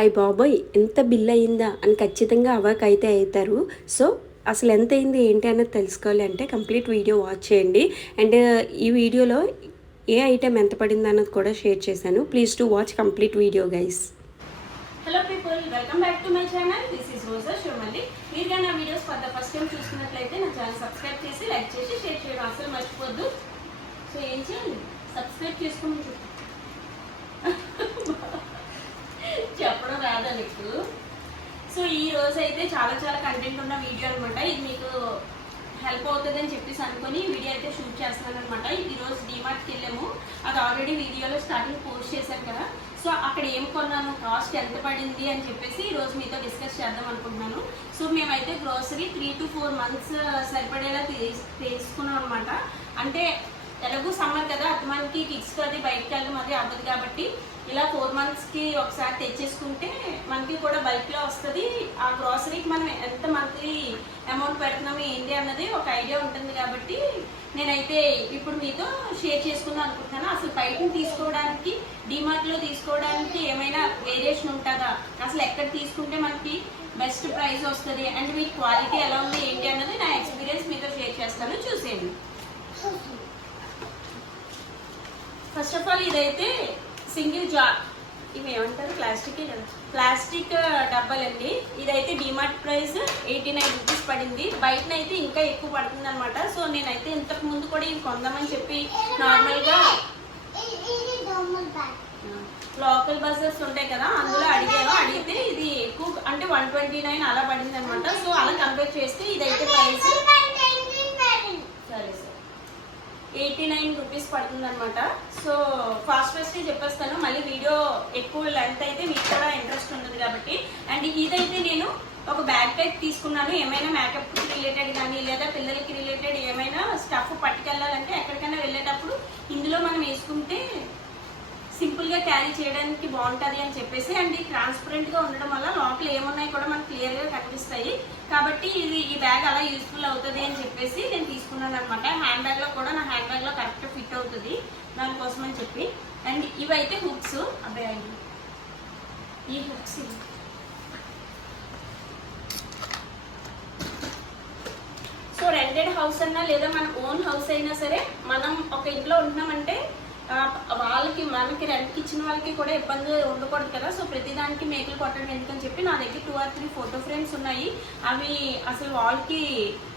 అయ్ బాబోయ్ ఎంత బిల్ అయిందా అని ఖచ్చితంగా అవాకైతే అవుతారు. సో అసలు ఎంత అయింది ఏంటి అనేది తెలుసుకోవాలి అంటే కంప్లీట్ వీడియో వాచ్ చేయండి. అండ్ ఈ వీడియోలో ఏ ఐటెం ఎంత పడింది అన్నది కూడా షేర్ చేశాను. Please to watch complete video guys. Hello people, welcome back to my channel. This is Roja Shivamalli. మీరు కానీ నా వీడియోస్ ఫస్ట్ టైం చూస్తున్నట్లయితే నా ఛానల్ సబ్స్క్రైబ్ చేసి లైక్ చేసి షేర్ చేయడం అసలు మర్చిపోద్దు. సో ఏం చేయండి, సబ్స్క్రైబ్ చేసుకోమని చెప్పడం రాదా నీకు? సో ఈ రోజు అయితే చాలా కంటెంట్ ఉన్న వీడియో అనమాట. ఇది మీకు హెల్ప్ అవుతుంది అని చెప్పేసి అనుకుని వీడియో అయితే షూట్ చేస్తున్నాను అనమాట. ఈరోజు డిమార్ట్కి వెళ్ళాము. అది ఆల్రెడీ వీడియోలో స్టార్టింగ్ పోస్ట్ చేశాను కదా. సో అక్కడ ఏం కొన్నాను, కాస్ట్ ఎంత పడింది అని చెప్పేసి ఈరోజు మీతో డిస్కస్ చేద్దాం అనుకుంటున్నాను. సో మేమైతే గ్రోసరీ 3 to 4 months సరిపడేలా తీసుకున్నాం అనమాట. అంటే ఎలాగూ సమ్మర్ కదా, మనకి కిడ్స్కి అది బయటకు వెళ్ళడం అది అవ్వదు కాబట్టి ఇలా 4 monthsకి ఒకసారి తెచ్చేసుకుంటే మనకి కూడా బల్క్లో వస్తుంది. ఆ గ్రోసరీకి మనం ఎంత మంత్లీ అమౌంట్ పెడుతున్నాము ఏంటి అన్నది ఒక ఐడియా ఉంటుంది కాబట్టి నేనైతే ఇప్పుడు మీతో షేర్ చేసుకుందాం అనుకుంటున్నాను. అసలు బయటను తీసుకోవడానికి డిమార్ట్లో తీసుకోవడానికి ఏమైనా వేరియేషన్ ఉంటుందా, అసలు ఎక్కడ తీసుకుంటే మనకి బెస్ట్ ప్రైస్ వస్తుంది అండ్ మీ క్వాలిటీ ఎలా ఉంది ఏంటి అన్నది నా ఎక్స్పీరియన్స్ మీతో షేర్ చేస్తాను, చూసేయండి. ఫస్ట్ ఆఫ్ ఆల్ ఇదైతే సింగిల్ జార్, ఇవి ఏమంటారు ప్లాస్టికే కదా, ప్లాస్టిక్ డబ్బాలండి. ఇదైతే డిమార్ట్ ప్రైస్ 89 రూపీస్ పడింది. బయటనైతే ఇంకా ఎక్కువ పడుతుంది అనమాట. సో నేనైతే ఇంతకు ముందు కూడా ఇవి కొందామని చెప్పి నార్మల్గా లోకల్ బస్సెస్ ఉంటాయి కదా అందులో అడిగితే ఇది ఎక్కువ అంటే 129 అలా పడింది అనమాట. సో అలా కంపేర్ చేస్తే ఇదైతే ప్రైస్ సరే 89 రూపీస్ పడుతుంది అనమాట. సో ఫాస్ట్ చెప్పేస్తాను, మళ్ళీ వీడియో ఎక్కువ లెంత్ అయితే మీకు కూడా ఇంట్రెస్ట్ ఉంటుంది కాబట్టి. అండ్ ఇదైతే నేను ఒక బ్యాగ్ టైప్ తీసుకున్నాను. ఏమైనా మేకప్కి రిలేటెడ్ కానీ లేదా పిల్లలకి రిలేటెడ్ ఏమైనా స్టఫ్ పట్టుకెళ్ళాలంటే ఎక్కడికైనా వెళ్ళేటప్పుడు ఇందులో మనం వేసుకుంటే సింపుల్గా క్యారీ చేయడానికి బాగుంటుంది అని చెప్పేసి. అండ్ ఇది ట్రాన్స్పరెంట్గా ఉండడం వల్ల లోపల ఏమున్నాయి కూడా మనకు క్లియర్గా కనిపిస్తాయి కాబట్టి ఈ బ్యాగ్ అలా యూస్ఫుల్ అవుతుంది అని చెప్పేసి నేను తీసుకున్నాను అనమాట. హ్యాండ్ బ్యాగ్లో కూడా నా హ్యాండ్ బ్యాగ్లో కరెక్ట్ ఫిట్ అవుతుంది దానికోసం అని చెప్పి. అండ్ ఇవైతే హుక్స్, అబ్బాయి ఈ హుక్స్ సో రెంటెడ్ హౌస్ అన్నా లేదా మన ఓన్ హౌస్ అయినా సరే మనం ఒక ఇంట్లో ఉంటున్నామంటే వాళ్ళకి మనకి రెంట్కి ఇచ్చిన వాళ్ళకి కూడా ఇబ్బంది ఉండకూడదు కదా. సో ప్రతిదానికి మేకలు కొట్టడం ఎందుకని చెప్పి నా దగ్గర 2 or 3 ఫోటో ఫ్రేమ్స్ ఉన్నాయి. అవి అసలు వాళ్ళకి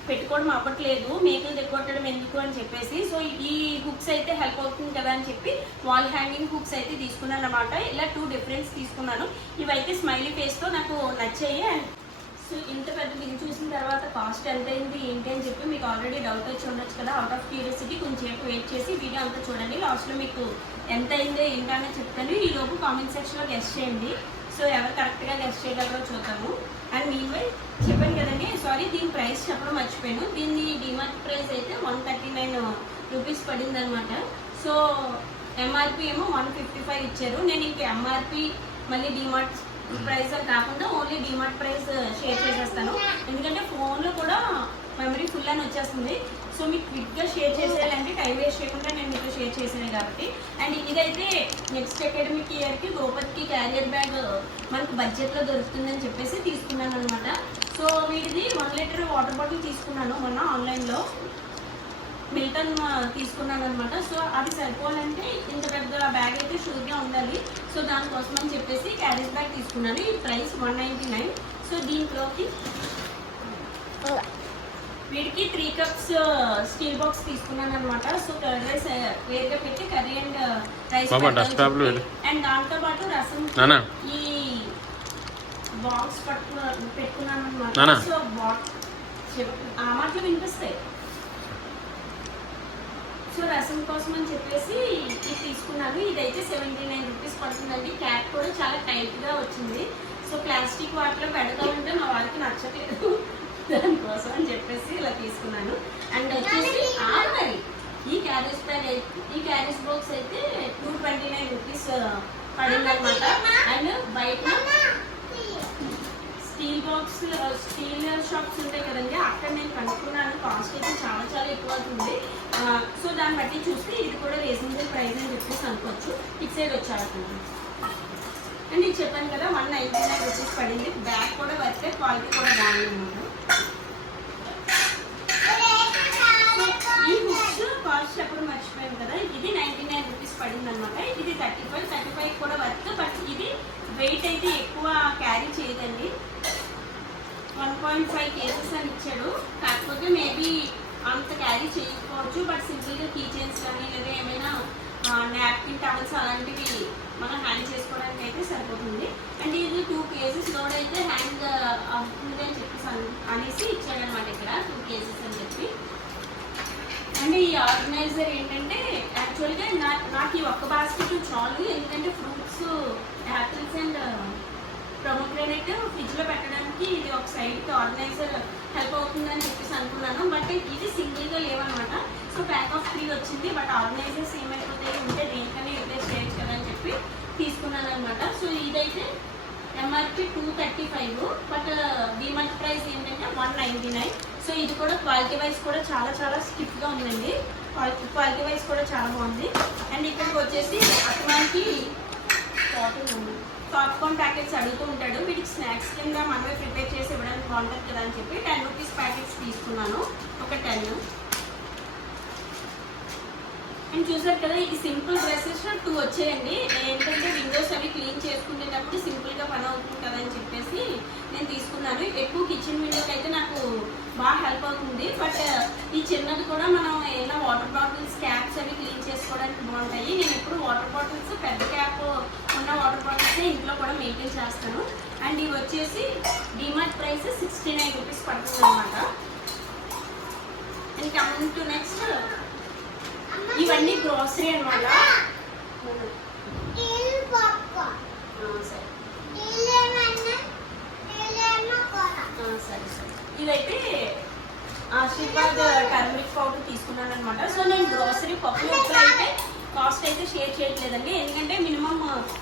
పెట్టుకోవడం అవ్వట్లేదు, మేకలు తెగొట్టడం ఎందుకు అని చెప్పేసి. సో ఈ హుక్స్ అయితే హెల్ప్ అవుతుంది కదా అని చెప్పి వాల్ హ్యాంగింగ్ హుక్స్ అయితే తీసుకున్నాను అనమాట. ఇలా 2 డిఫరెన్స్ తీసుకున్నాను. ఇవైతే స్మైలీ ఫేస్తో నాకు నచ్చాయి. అండ్ సో ఇంత పెద్ద బిల్ చూసిన తర్వాత కాస్ట్ ఎంత అయింది ఏంటి అని చెప్పి మీకు ఆల్రెడీ డౌట్ వచ్చి ఉండొచ్చు కదా. అవుట్ ఆఫ్ క్యూరియాసిటీ కొంచెంసేపు వెయిట్ చేసి వీడియో అంతా చూడండి. లాస్ట్లో మీకు ఎంత అయిందో ఏంటనే చెప్తాను. ఈలోపు కామెంట్ సెక్షన్లో గెస్ట్ చేయండి. సో ఎవరు కరెక్ట్గా గెస్ట్ చేయగలరో చూద్దాము. అండ్ మీన్వైల్ చెప్పాను కదండి, సారీ దీని ప్రైస్ చెప్పడం మర్చిపోయాను. దీన్ని డిమార్ట్ ప్రైస్ అయితే 139 రూపీస్ పడింది అనమాట. సో ఎంఆర్పి ఏమో 155 ఇచ్చారు. నేను ఇంక ఎంఆర్పి మళ్ళీ డిమార్ట్ ప్రైస్ అని కాకుండా ఓన్లీ డిమార్ట్ ప్రైస్ షేర్ చేసేస్తాను. ఎందుకంటే ఫోన్లో కూడా మెమరీ ఫుల్ అని వచ్చేస్తుంది. సో మీకు క్విక్గా షేర్ చేసేయాలంటే టైం వేస్ట్ చేయకుండా నేను మీతో షేర్ చేసాను కాబట్టి. అండ్ ఇదైతే నెక్స్ట్ అకాడమిక్ ఇయర్కి గోపత్కి క్యారియర్ బ్యాగ్ మనకు బడ్జెట్లో దొరుకుతుందని చెప్పేసి తీసుకున్నాను అనమాట. సో వీటిది 1 లీటర్ వాటర్ బాటిల్ తీసుకున్నాను మొన్న ఆన్లైన్లో, మిల్టన్ తీసుకున్నాను అనమాట. సో అది సరిపోవాలంటే ఇంత పెద్ద బ్యాగ్ అయితే షూర్గా ఉండాలి. సో దానికోసం అని చెప్పేసి క్యారేజ్ బ్యాగ్ తీసుకున్నాను. ఈ ప్రైస్ 199. సో దీంట్లోకి వీటికి 3 cups స్టీల్ బాక్స్ తీసుకున్నాను అనమాట. సో కర్డ్ రైస్ వేరుగా పెట్టి కర్రీ అండ్ రైస్ అండ్ దాంతో పాటు రసం ఈ బాక్స్ పెట్టుకున్నాను అనమాట. సో ఆ మాటలు వినిపిస్తాయి. సో రసం కోసం అని చెప్పేసి ఇది తీసుకున్నాను. ఇదైతే 79 రూపీస్ పడుతుందండి. క్యాప్ కూడా చాలా టైట్గా వచ్చింది. సో ప్లాస్టిక్ వాటిలో పెడతామంటే మా వాళ్ళకి నచ్చట్లేదు, దానికోసం అని చెప్పేసి ఇలా తీసుకున్నాను. అండ్ వచ్చేసి మరి ఈ క్యారేజ్ బాక్స్ అయితే 229 రూపీస్ పడింది అనమాట. అండ్ బయట స్టీల్ షాప్స్ ఉంటాయి కదండి, అక్కడ నేను కనుక్కున్నాను. కాస్ట్ అయితే చాలా ఎక్కువ అవుతుంది. సో దాన్ని బట్టి చూస్తే ఇది కూడా రీజనబుల్ ప్రైస్ అని చెప్పేసి అనుకోవచ్చు. ఇటు సైడ్ వచ్చాడుతుంది. అండ్ ఇది చెప్పాను కదా 199 రూపీస్ పడింది. బ్యాగ్ కూడా వర్తే, క్వాలిటీ కూడా బాగుంది అన్నమాట. ఈ హుక్స్ కాస్ట్ అప్పుడు మర్చిపోయాను కదా, ఇది 99 రూపీస్ పడింది అనమాట. ఇది 35 కూడా వర్త్. బట్ ఇది వెయిట్ అయితే ఎక్కువ క్యారీ చేయదండి. 1.5 కేజెస్ అని ఇచ్చాడు. కాకపోతే మేబీ అంత క్యారీ చేయకపోవచ్చు. బట్ సింపుల్గా కీ చైన్స్ కానీ లేదా ఏమైనా నాప్కిన్ టవల్స్ అలాంటివి మనం హ్యాంగ్ చేసుకోవడానికి అయితే సరిపోతుంది. అండ్ ఇది 2 కేజెస్ లోడ్ అయితే హ్యాంగ్ అవుతుంది అని చెప్పేసి అనేసి ఇచ్చాడనమాట ఇక్కడ 2 కేజెస్ అని చెప్పి. అండ్ ఈ ఆర్గనైజర్ ఏంటంటే యాక్చువల్గా నాకు ఈ ఒక్క బాస్కెట్ చాలు. ఎందుకంటే ఫ్రూట్స్, యాపిల్స్ అండ్ ప్రొమోగ్రానైట్ ఫ్రిడ్జ్లో పెట్టడానికి ఇది ఒక సైడ్కి ఆర్గనైజర్ హెల్ప్ అవుతుందని చెప్పేసి అనుకున్నాను. బట్ ఇది సింగిల్గా లేవన్నమాట. సో ప్యాక్ ఆఫ్ 3 వచ్చింది. బట్ ఆర్గనైజర్స్ ఏమైపోతాయి ఉంటే దేనికనే యూటిలైజ్ చేయొచ్చు కదా అని చెప్పి తీసుకున్నాను అనమాట. సో ఇదైతే ఎంఆర్పి 235, బట్ డిమార్ట్ ప్రైస్ ఏంటంటే 199. సో ఇది కూడా క్వాలిటీ వైజ్ కూడా చాలా స్టిఫ్గా ఉందండి. క్వాలిటీ వైజ్ కూడా చాలా బాగుంది. అండ్ ఇక్కడికి వచ్చేసి అతనికి పాప్కార్న్ ప్యాకెట్స్ అడుగుతూ ఉంటాడు. వీటికి స్నాక్స్ కింద మనమే ప్రిపేర్ చేసి ఇవ్వడానికి బాగుంటుంది కదా అని చెప్పి 10 రూపీస్ ప్యాకెట్స్ తీసుకున్నాను, ఒక 10. అండ్ చూసారు కదా, ఇది సింపుల్ డ్రెస్సెస్ 2 వచ్చాయండి. ఏంటంటే విండోస్ అవి క్లీన్ చేసుకునేటప్పుడు సింపుల్గా పని అవుతుంది కదా అని చెప్పేసి నేను తీసుకున్నాను. ఎక్కువ కిచెన్ విండోకి అయితే నాకు బాగా హెల్ప్ అవుతుంది. బట్ ఈ చిన్నది కూడా మనం ఏదైనా వాటర్ బాటిల్స్, క్యాప్స్ అవి క్లీన్ చేసుకోవడానికి బాగుంటాయి. నేను ఎప్పుడు వాటర్ బాటిల్స్, పెద్ద క్యాప్ ఉన్న వాటర్ బాటిల్స్ ఇంట్లో కూడా మెయింటైన్ చేస్తాను. అండ్ ఇవి వచ్చేసి డిమార్ట్ ప్రైస్ 69 రూపీస్ పడుతుంది అనమాట. అండ్ కమింగ్ టు నెక్స్ట్, ఇవన్నీ గ్రోసరీ అనమాట. సరే ఇదైతే ఆశీర్వాద్ టర్మరిక్ పౌడర్ తీసుకున్నాను అనమాట. సో నేను గ్రోసరీ పప్పు అయితే కాస్ట్ అయితే షేర్ చేయట్లేదండి. ఎందుకంటే మినిమం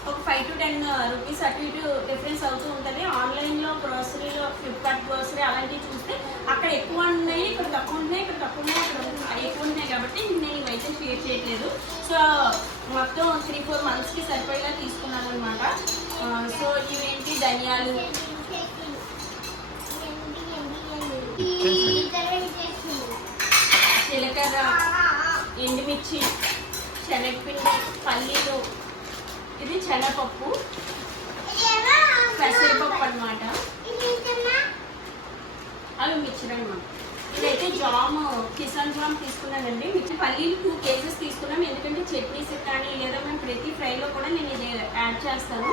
ఒక 5 to 10 రూపీస్ అటు ఇటు డిఫరెన్స్ అవుతూ ఉంటుంది. ఆన్లైన్లో గ్రోసరీలో ఫ్లిప్కార్ట్ గ్రోసరీ అలాంటివి చూస్తే అక్కడ ఎక్కువ ఉన్నాయి, ఇక్కడ తక్కువ ఉన్నాయి, ఇక్కడ తక్కువ ఉన్నాయి, ఇక్కడ ఎక్కువ ఉన్నాయి. కాబట్టి నేను ఇవైతే షేర్ చేయట్లేదు. సో మొత్తం 3-4 మంత్స్కి సరిపడేలా తీసుకున్నాను అనమాట. సో ఇవేంటి, ధనియాలు, జీలకర్ర, ఎండుమిర్చి, శనగపిండి, పల్లీలు, ఇది శనగపప్పు, పెసరపప్పు అనమాట. అవి మిక్చర్ అనమాట. ఇదైతే జామ్, కిసాన్ జామ్ తీసుకున్నానండి. మిక్చర్ పల్లీలు 2 కేజెస్ తీసుకున్నాం. ఎందుకంటే చట్నీస్ కానీ లేదా మేము ప్రతి ఫ్రైలో కూడా నేను ఇది యాడ్ చేస్తాను,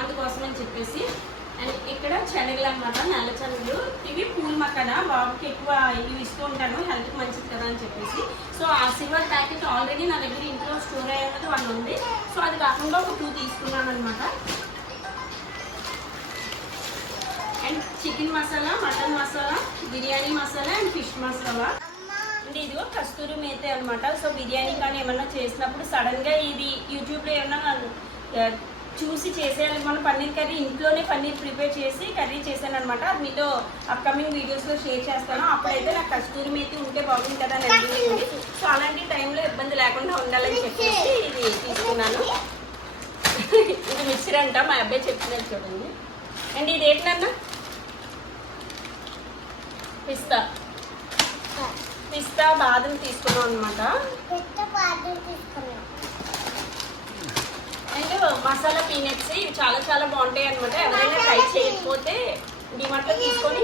అందుకోసం అని చెప్పేసి. అండ్ ఇక్కడ శనగలు అనమాట, నల్ల శనగలు. ఇవి పూల్ మక్కన, బాబుకి ఎక్కువ ఇవి ఇస్తూ ఉంటాను, హెల్త్కి మంచిది కదా అని చెప్పేసి. సో ఆశీర్వాద్ ప్యాకెట్ ఆల్రెడీ నా దగ్గర ఇంట్లో స్టోర్ అయ్యేది 1 ఉంది. సో అది కాకుండా ఒక 2 తీసుకున్నాను అనమాట. And chicken masala, mutton masala, biryani masala and fish masala. అంటే ఇదిగో కస్తూరి మేతి అనమాట. సో బిర్యానీ కానీ ఏమన్నా చేసినప్పుడు సడన్గా ఇది యూట్యూబ్లో ఏమన్నా చూసి చేసేయాలి. మనం పన్నీర్ కర్రీ ఇంట్లోనే పన్నీర్ ప్రిపేర్ చేసి కర్రీ చేశాను అనమాట. అది మీతో అప్కమింగ్ వీడియోస్లో షేర్ చేస్తాను. అప్పుడైతే నాకు కస్తూరి మేతి ఉంటే బాగుంది కదా అని అనిపించింది. సో అలాంటి టైంలో ఇబ్బంది లేకుండా ఉండాలని చెప్పేసి ఇది తీసుకున్నాను. ఇది మిక్సర్ అంట, మా అబ్బాయి చెప్పినట్టు చూడండి. అండ్ ఇది ఏంటన్నా, పిస్తా బాదం తీసుకున్నాం అనమాట. అండ్ మసాలా పీనట్స్, ఇవి చాలా బాగుంటాయి అనమాట. ఎవరైనా ట్రై చేయకపోతే డిమార్ట్లో తీసుకొని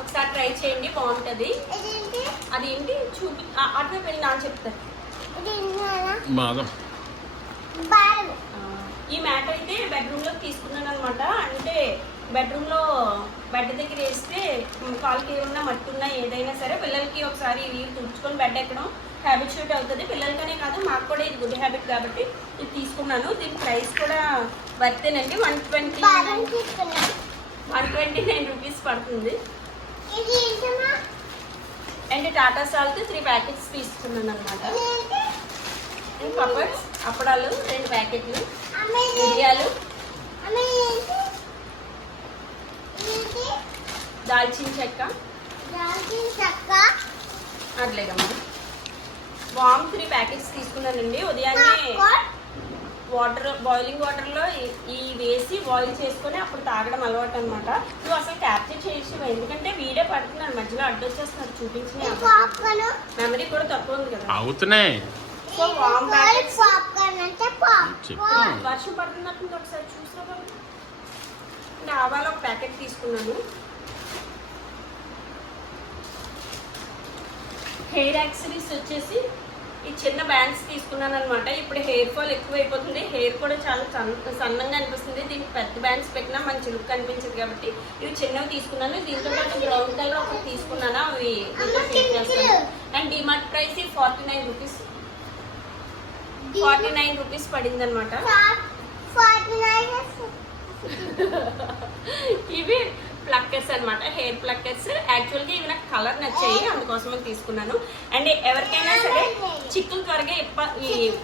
ఒకసారి ట్రై చేయండి, బాగుంటుంది. అదేంటి చూపి అట్లా వెళ్ళి నాకు చెప్తారు. ఈ మ్యాట్ అయితే బెడ్రూమ్లో తీసుకున్నాను అనమాట. అంటే బెడ్రూమ్లో బెడ్ దగ్గర వేస్తే కాలుకి ఏమన్నా మట్టి ఉన్నా ఏదైనా సరే పిల్లలకి ఒకసారి ఇవి తుడుచుకొని బెడ్ ఎక్కడం హ్యాబిట్ షూట్ అవుతుంది. పిల్లలకనే కాదు, మాకు కూడా ఇది గుడ్ హ్యాబిట్ కాబట్టి ఇది తీసుకున్నాను. దీని ప్రైస్ కూడా వర్తేనండి, 129 రూపీస్ పడుతుంది. అండ్ టాటా సాల్ట్ 3 ప్యాకెట్స్ తీసుకున్నాను అనమాట. అండ్ పప్పర్స్, అప్పడాలు 2 ప్యాకెట్లు, మిరియాలు, దాల్చిన చెక్క, అట్లేదమ్మా. వామ్ 3 ప్యాకెట్స్ తీసుకున్నానండి. ఉదయాన్నే బాయిలింగ్ వాటర్లో ఈ వేసి బాయిల్ చేసుకొని అప్పుడు తాగడం అలవాటు అనమాట. నువ్వు అసలు క్యాప్చర్ చేసి ఎందుకంటే వీడియో పడుతున్నాను మధ్యలో అడ్డొచ్చేస్తున్నారు చూపించిన మెమరీ కూడా తక్కువ ఉంది కదా అవుతున్నాయి. సో వామ్ ప్యాకెట్స్ వర్షం పడుతున్నట్టు ఒకసారి చూసా బాబు. ఆవాల ఒక ప్యాకెట్ తీసుకున్నాను. హెయిర్ యాక్సరీస్ వచ్చేసి ఈ చిన్న బ్యాండ్స్ తీసుకున్నాను అనమాట. ఇప్పుడు హెయిర్ ఫాల్ ఎక్కువ అయిపోతుంది, హెయిర్ కూడా చాలా సన్నంగా అనిపిస్తుంది. దీనికి పెద్ద బ్యాండ్స్ పెట్టినా మంచి లుక్ అనిపించింది కాబట్టి ఇవి చిన్నవి తీసుకున్నాను. దీంతో పాటు బ్రౌన్ కలర్ ఒకటి తీసుకున్నాను, అవి షేర్ చేస్తాను. And DMart price 49 rupees, 49 rupees పడింది అనమాట. ఇవి ప్లక్కర్స్ అనమాట, హెయిర్ ప్లక్కర్స్. యాక్చువల్గా ఇవి నాకు కలర్ నచ్చాయి, అందుకోసం తీసుకున్నాను. అండ్ ఎవరికైనా సరే చిక్కులు త్వరగా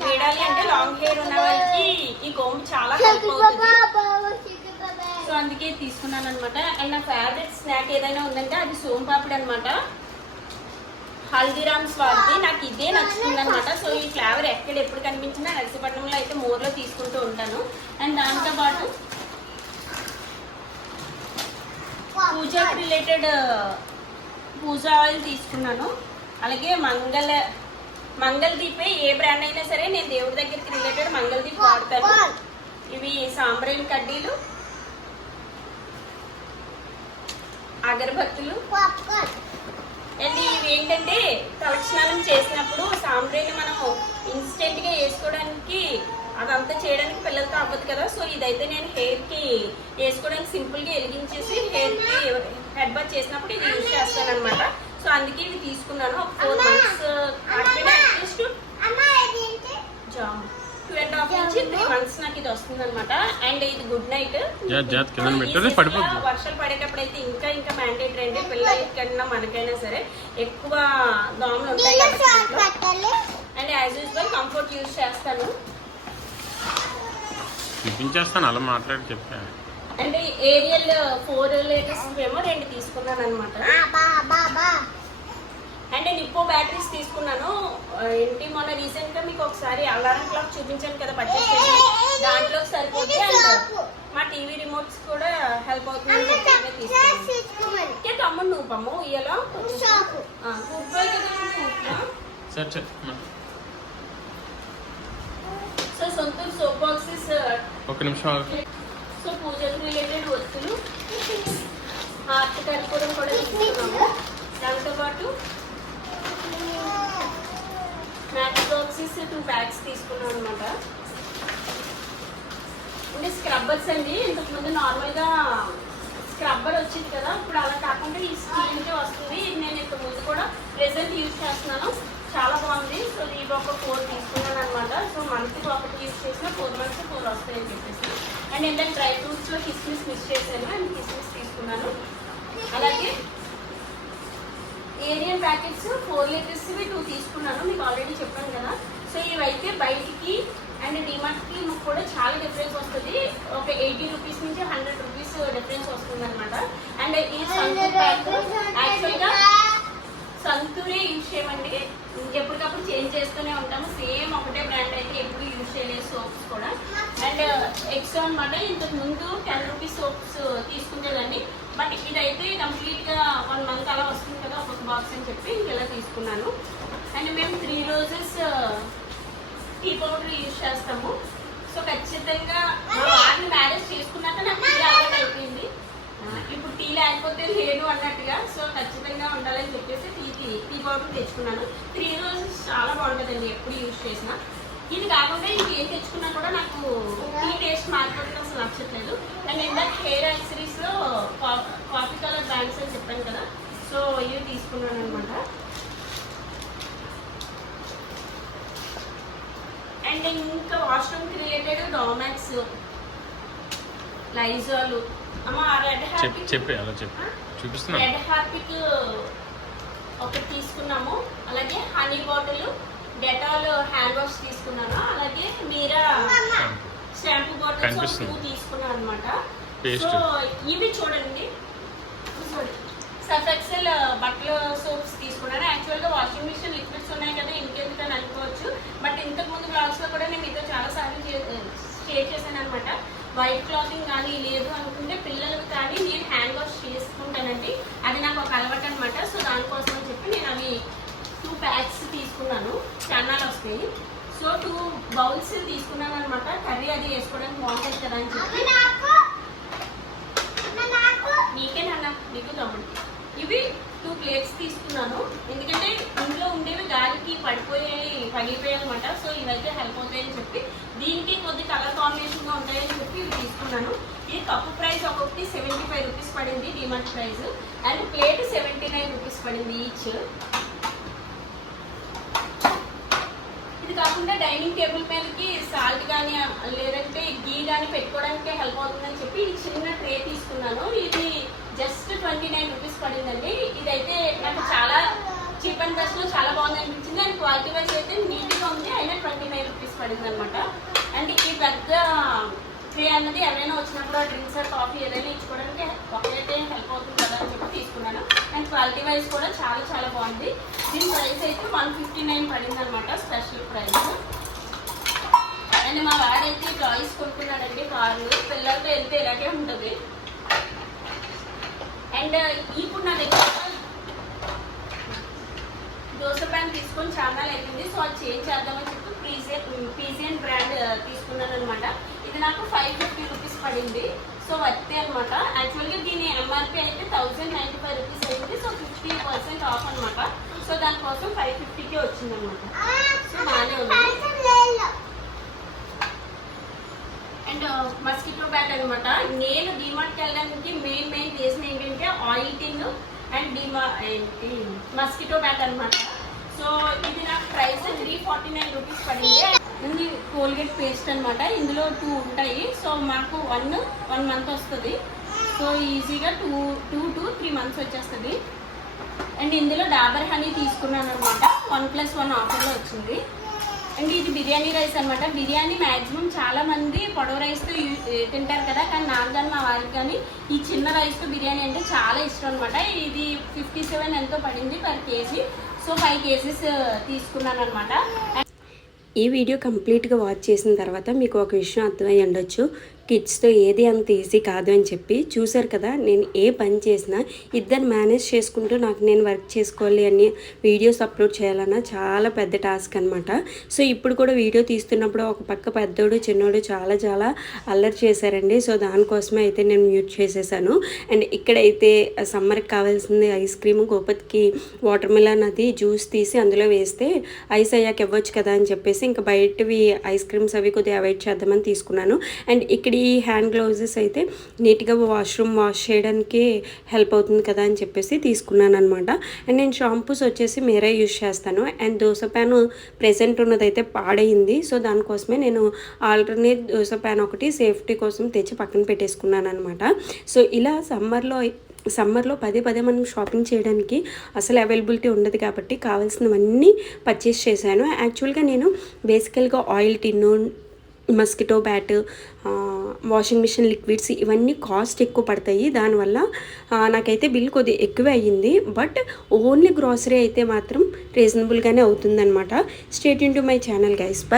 వేయాలి అంటే లాంగ్ హెయిర్ ఉన్న వాళ్ళకి ఈ కోమ్ చాలా హెల్ప్ అవుతుంది. సో అందుకే తీసుకున్నాను అనమాట. అండ్ నా ఫేవరెట్ స్నాక్ ఏదైనా ఉందంటే అది సోంపాపిడి అనమాట. హల్దీరామ్స్ వాడితే నాకు ఇదే నచ్చుతుంది అనమాట. సో ఈ ఫ్లేవర్ ఎప్పుడు కనిపించినా నర్సీపట్నంలో అయితే మోర్లో తీసుకుంటూ ఉంటాను. అండ్ దాంతోపాటు పూజకి రిలేటెడ్ పూజా ఆయిల్ తీసుకున్నాను. అలాగే మంగళదీపే ఏ బ్రాండ్ అయినా సరే నేను దేవుడి దగ్గరికి రిలేటెడ్ మంగళదీప్ వాడతాను. ఇవి సాంబ్రాణి కడ్డీలు, అగరబత్తులు. అండ్ ఇవి ఏంటంటే తలస్నానం చేసినప్పుడు సాంబ్రాణి మనం ఇన్స్టెంట్గా వేసుకోవడానికి అదంతా చేయడానికి పిల్లలతో అవ్వదు కదా. సో ఇదైతే నేను హెయిర్కి వేసుకోవడానికి సింపుల్గా వెలిగించేసి హెయిర్కి హెడ్ బాత్ చేసినప్పుడు ఇది యూజ్ చేస్తాను అనమాట. సో అందుకే ఇవి తీసుకున్నాను. ఒక 4 months అట్లీస్ట్ 2.5 నుంచి 3 months నాకు ఇది వస్తుంది అనమాట. అండ్ ఇది గుడ్ నైట్. వర్షాలు పడేటప్పుడు అయితే ఇంకా మ్యాండేటరీ అండి, పిల్లలకైనా మనకైనా సరే ఎక్కువ దోమలు ఉంటాయి కాబట్టి. And as usual comfort use చేస్తాను. చూపించేస్తాను అలా మాట్లాడి చెప్పాను. అంటే ఏరియల్ 4 లీటర్స్ ఏమో 2 తీసుకున్నాను అనమాట. అండ్ నిప్పో బ్యాటరీస్ తీసుకున్నాను. ఏంటి మొన్న రీసెంట్ గా మీకు ఒకసారి అలారం క్లాక్ చూపించాను కదా పర్చేస్ చేసి, దాంట్లో సరిపోతే అండ్ మా టీవీ రిమోట్స్ కూడా హెల్ప్ అవుతుంది. తమ్ముడు నువ్వు పమ్ము ఇయ్యలో సో సొంతూరు సోప్ బాక్సెస్. ఒక నిమిషం. సో పూజకు రిలేటెడ్ వస్తువులు, హార్ట్ కర్పూరం కూడా తీసుకున్నాము. దాంతోపాటు మ్యాచ్ బాక్సెస్ 2 bags తీసుకున్నాం అనమాట. అంటే స్క్రబ్బర్స్ అండి. ఇంతకుముందు నార్మల్గా స్క్రబ్బర్ వచ్చింది కదా, ఇప్పుడు అలా కాకుండా ఈ స్టీల్కే వస్తుంది. ఇది నేను ఇంతకు ముందు కూడా ప్రెజెంట్ యూజ్ చేస్తున్నాను, చాలా బాగుంది. సో ఇది ఒక 4 తీసుకున్నాను అనమాట. సో మంత్కి ఒకటి యూజ్ చేసిన 4 months 4 వస్తాయని చెప్పేసి. అండ్ ఏంటంటే డ్రై ఫ్రూట్స్లో కిస్మిస్ మిస్ చేశాను, అండ్ కిస్మిస్ తీసుకున్నాను. అలాగే ఏరియల్ ప్యాకెట్స్ 4 లీటర్స్ 2 తీసుకున్నాను, మీకు ఆల్రెడీ చెప్పాను కదా. సో ఇవైతే బయటికి అండ్ డిమార్ట్కి కూడా చాలా డిఫరెన్స్ వస్తుంది. ఒక 80 రూపీస్ నుంచి 100 రూపీస్ డిఫరెన్స్ వస్తుంది అనమాట. అండ్ ఈ సంతూర్ ప్యాక్ యాక్చువల్గా సంతూరే యూజ్ చేయమండి, ఎప్పటికప్పుడు చేంజ్ చేస్తూనే ఉంటాము. సేమ్ ఒకటే బ్రాండ్ అయితే ఎప్పుడు యూజ్ చేయలేదు సోప్స్ కూడా. అండ్ ఎక్స్ట్రా అనమాట. ఇంతకు ముందు 10 రూపీస్ సోప్స్ తీసుకుంటేదండి, బట్ ఇదైతే కంప్లీట్గా 1 month అలా వస్తుంది కదా ఒక్కొక్క బాక్స్ అని చెప్పి ఇలా తీసుకున్నాను. అండ్ మేము 3 roses టీ పౌడర్ యూజ్ చేస్తాము. సో ఖచ్చితంగా మా వారిని మ్యారేజ్ చేసుకున్నాక నాకు టీ అలవాటు అయిపోయింది. ఇప్పుడు టీ లేకపోతే లేదు అన్నట్టుగా. సో ఖచ్చితంగా ఉండాలని చెప్పేసి టీ పౌడర్ తెచ్చుకున్నాను. 3 roses చాలా బాగుంటుందండి ఎప్పుడు యూజ్ చేసినా. ఇది కాకుండా ఇంకేం తెచ్చుకున్నా కూడా నాకు టీ టేస్ట్ మారిపోతుంది, అసలు నచ్చట్లేదు. అండ్ ఇందాక హెయిర్ యాక్సరీస్లో కాఫీ కలర్ బ్యాండ్స్ అని చెప్పాను కదా, సో ఇవి తీసుకున్నాను అనమాట. అండ్ ఇంకా వాష్రూమ్కి రిలేటెడ్ డామాక్స్, లైజాల్, అమ్మ రెడ్ హార్పిక్ ఒకటి తీసుకున్నాము. అలాగే honey bottle, Dettol hand wash తీసుకున్నాను. అలాగే మీరా షాంపూ బాటిల్స్ 2 తీసుకున్నాను అనమాట. సో ఇవి చూడండి, సర్ఫ్ ఎక్సెల్ బట్టల సోప్స్ తీసుకున్నాను. యాక్చువల్గా వాషింగ్ మిషన్ లిక్విడ్స్ ఉన్నాయి కదా, ఇంకెందుకని అనుకోవచ్చు. బట్ ఇంతకుముందు బ్లాగ్స్లో కూడా నేను మీతో చాలాసార్లు షేర్ చేశాను అనమాట. వైట్ క్లాతింగ్ కానీ లేదు అనుకుంటే పిల్లలకు కానీ నేను హ్యాండ్ వాష్ చేసుకుంటానండి. అది నాకు ఒక అలవాటు అనమాట. సో దానికోసం అని చెప్పి నేను అవి 2 ప్యాక్స్ తీసుకున్నాను. చానాలు వస్తాయి. సో 2 బౌల్స్ తీసుకున్నాను అనమాట. కర్రీ అది వేసుకోవడానికి బాగుంటుంది కదా అని చెప్పి. నీకేనన్నా నీకు తమ్ముడు. ఇవి 2 ప్లేట్స్ తీసుకున్నాను. ఎందుకంటే ఇంట్లో ఉండేవి గాలికి పగిలిపోయాయి అనమాట. సో ఇవైతే హెల్ప్ అవుతాయని చెప్పి, దీనికి కొద్ది కలర్ కాంబినేషన్గా ఉంటాయని చెప్పి ఇవి తీసుకున్నాను. ఈ కప్పు ప్రైస్ ఒక్కొక్కటి 75 రూపీస్ పడింది DMart price. And plate 79 rupees పడింది ఈచ్. ఇది కాకుండా డైనింగ్ టేబుల్ మీదకి సాల్ట్ కానీ లేదంటే గీ కానీ పెట్టుకోవడానికి హెల్ప్ అవుతుందని చెప్పి ఈ చిన్న ట్రే తీసుకున్నాను. ఇది జస్ట్ 29 రూపీస్ పడిందండి. ఇదైతే నాకు చాలా చీప్ అండ్ బెస్ట్లో చాలా బాగుంది అనిపించింది. అండ్ క్వాలిటీ వైజ్ అయితే నీట్గా ఉంది. అయినా 29 రూపీస్ పడింది అనమాట. అండ్ ఈ పెద్ద ట్రే అన్నది ఎవరైనా వచ్చినప్పుడు డ్రింక్స్ కాఫీ ఏదైనా ఇచ్చుకోవడానికి ఒకటైతే హెల్ప్ అవుతుంది కదా అని చెప్పి తీసుకున్నాను. అండ్ క్వాలిటీ వైజ్ కూడా చాలా చాలా బాగుంది. దీని ప్రైస్ అయితే 159 పడింది అనమాట, స్పెషల్ ప్రైస్. అండ్ మా వాడైతే టాయ్స్ కొనుక్కున్నాడండి, కార్లు. పిల్లలతో వెళ్తే ఇలాగే ఉంటుంది. అండ్ ఇప్పుడు నా దగ్గర దోశ ప్యాన్ తీసుకొని చాలా అయిపోయింది. సో అది చేంజ్ చేద్దామని చెప్పి పీజియన్ బ్రాండ్ తీసుకున్నాను అనమాట. ఇది నాకు 550 రూపీస్ పడింది. సో వర్తే అనమాట. యాక్చువల్గా దీని ఎంఆర్పి అయితే 1095 రూపీస్ అయింది. సో 50% ఆఫ్ అనమాట. సో దానికోసం 550కే వచ్చింది అనమాట. సో బాగానే ఉంది. అండ్ మస్కిటో బ్యాట్ అనమాట. నేను డిమార్ట్కి వెళ్ళడానికి మెయిన్ రీజన్ ఏంటంటే oil tin and mosquito bat అనమాట. సో ఇది నాకు ప్రైస్ 349 రూపీస్ పడింది. ఇది కోల్గేట్ పేస్ట్ అనమాట. ఇందులో 2 ఉంటాయి. సో మాకు 1 మంత్ వస్తుంది. సో ఈజీగా 2 to 3 మంత్స్ వచ్చేస్తుంది. అండ్ ఇందులో డాబర్ హనీ తీసుకున్నాను అనమాట. 1+1 ఆఫర్లో వచ్చింది. అండ్ ఇది బిర్యానీ రైస్ అనమాట. బిర్యానీ మ్యాక్సిమం చాలా మంది పొడవు రైస్తో తింటారు కదా, కానీ నాకు కానీ మా వారికి కానీ ఈ చిన్న రైస్తో బిర్యానీ అంటే చాలా ఇష్టం అనమాట. ఇది 57 ఎంతో పడింది పర్ కేజీ. సో 5 కేజీస్ తీసుకున్నాను అనమాట. ఈ వీడియో కంప్లీట్గా వాచ్ చేసిన తర్వాత మీకు ఒక విషయం అర్థమై ఉండొచ్చు, కిడ్స్తో ఏది అంత ఈజీ కాదు అని చెప్పి. చూసారు కదా, నేను ఏ పని చేసినా ఇద్దరు మేనేజ్ చేసుకుంటూ నాకు నేను వర్క్ చేసుకోవాలి అని వీడియోస్ అప్లోడ్ చేయాలన్నా చాలా పెద్ద టాస్క్ అనమాట. సో ఇప్పుడు కూడా వీడియో తీస్తున్నప్పుడు ఒక పక్క పెద్దోడు చిన్నోడు చాలా అల్లరి చేశారండి. సో దానికోసమే అయితే నేను మ్యూట్ చేసేసాను. అండ్ ఇక్కడైతే సమ్మర్కి కావాల్సింది ఐస్ క్రీమ్, గోపత్కి వాటర్ మిలన్ అది జ్యూస్ తీసి అందులో వేస్తే ఐస్ అయ్యాక ఇవ్వచ్చు కదా అని చెప్పేసి ఇంకా బయటవి ఐస్ క్రీమ్స్ అవి కొద్దిగా అవాయిడ్ చేద్దామని తీసుకున్నాను. అండ్ ఇక్కడ ఈ హ్యాండ్ గ్లౌజెస్ అయితే నీట్గా వాష్రూమ్ వాష్ చేయడానికి హెల్ప్ అవుతుంది కదా అని చెప్పేసి తీసుకున్నాను అనమాట. అండ్ నేను షాంపూస్ వచ్చేసి మీరే యూజ్ చేస్తాను. అండ్ దోశ ప్యాన్ ప్రెజెంట్ ఉన్నదైతే పాడైంది. సో దానికోసమే నేను ఆల్టర్నేట్ దోశ ప్యాన్ ఒకటి సేఫ్టీ కోసం తెచ్చి పక్కన పెట్టేసుకున్నాను అనమాట. సో ఇలా సమ్మర్లో పదే మనం షాపింగ్ చేయడానికి అసలు అవైలబిలిటీ ఉండదు కాబట్టి కావాల్సినవన్నీ పర్చేస్ చేశాను. యాక్చువల్గా నేను బేసికల్గా ఆయిల్ టిన్ను, mosquito bat, washing machine liquids ఇవన్నీ కాస్ట్ ఎక్కువ పడతాయి. దానివల్ల నాకైతే బిల్ కొద్దిగా ఎక్కువే అయ్యింది. బట్ ఓన్లీ గ్రాసరీ అయితే మాత్రం రీజనబుల్గానే అవుతుందన్నమాట. Stay tune to my channel guys. By.